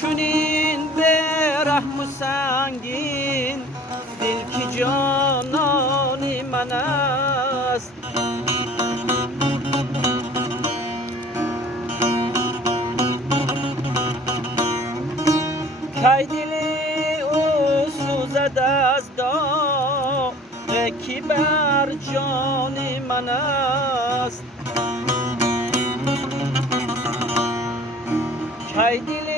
چونین به رحم و سنگین دل که جانان من است. کی دل او سوزد از داغ کی بر جان من است. کی دل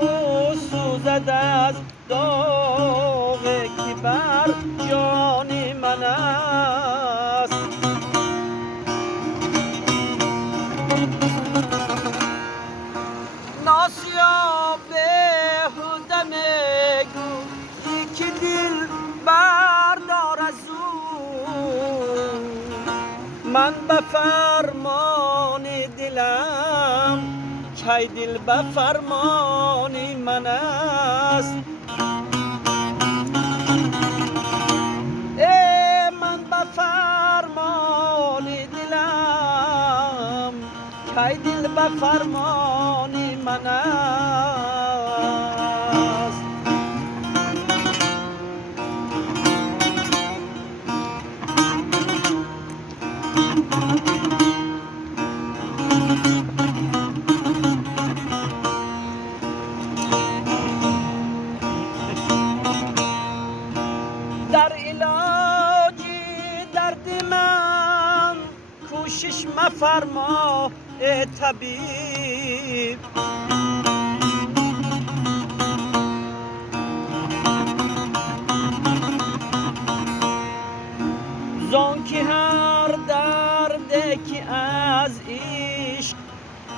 او سوزد از داغ کی بر جان من است. ناسیا بهوده میگو یکی دل بردار از او. من به فرمان دلم کی دل به فرمان من است. من به فرمان دلم کی دل به فرمان من است. در علاج درد من کوشش مفرما ای طبیب. زان که هر درد که از عشق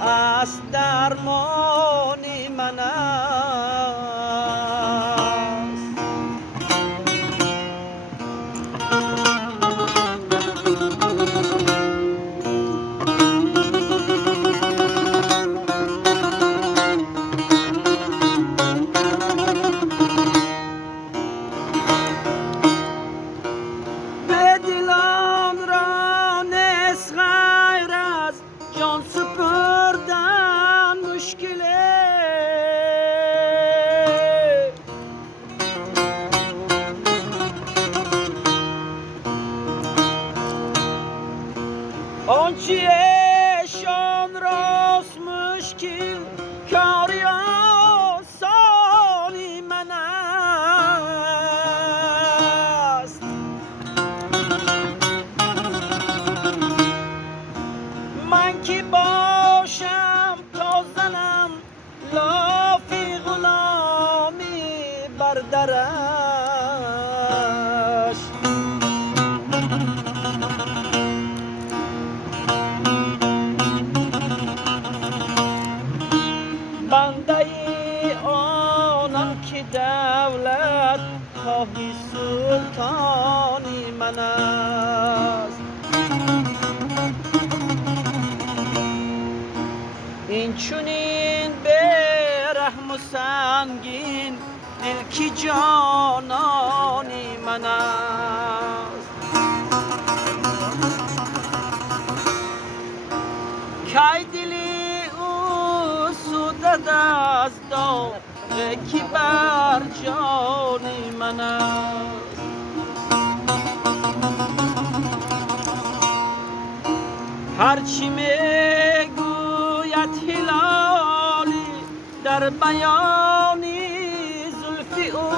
است درمان من است. به دلان را نس غیر از جان سپردن مشکله. آنچه شان راست مشکل کاری آسانی من است. من که باشم تا زنم لافی غلامی بردرش. بنده ای آنم که دولت خواهی سلطانی من است. این چونین به رحم و سنگین دل که جانانی من است. کی دلی او سوزد از داغ کی بر جان من است. هرچی میگوید هلالی در بیانی زلفی او.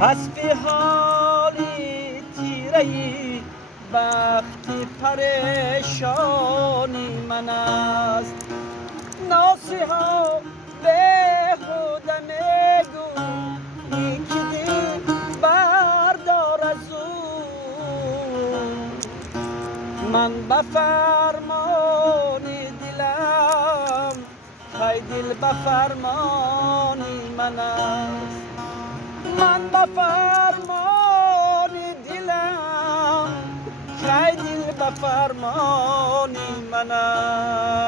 حسب حالی تیره بخت پریشانی من است. ناصحا بهوده میگو یکی دل بردار از او. من به فرمان دلم کی دل به فرمان من است. من به فرمان دلم کی دل به فرمان من است.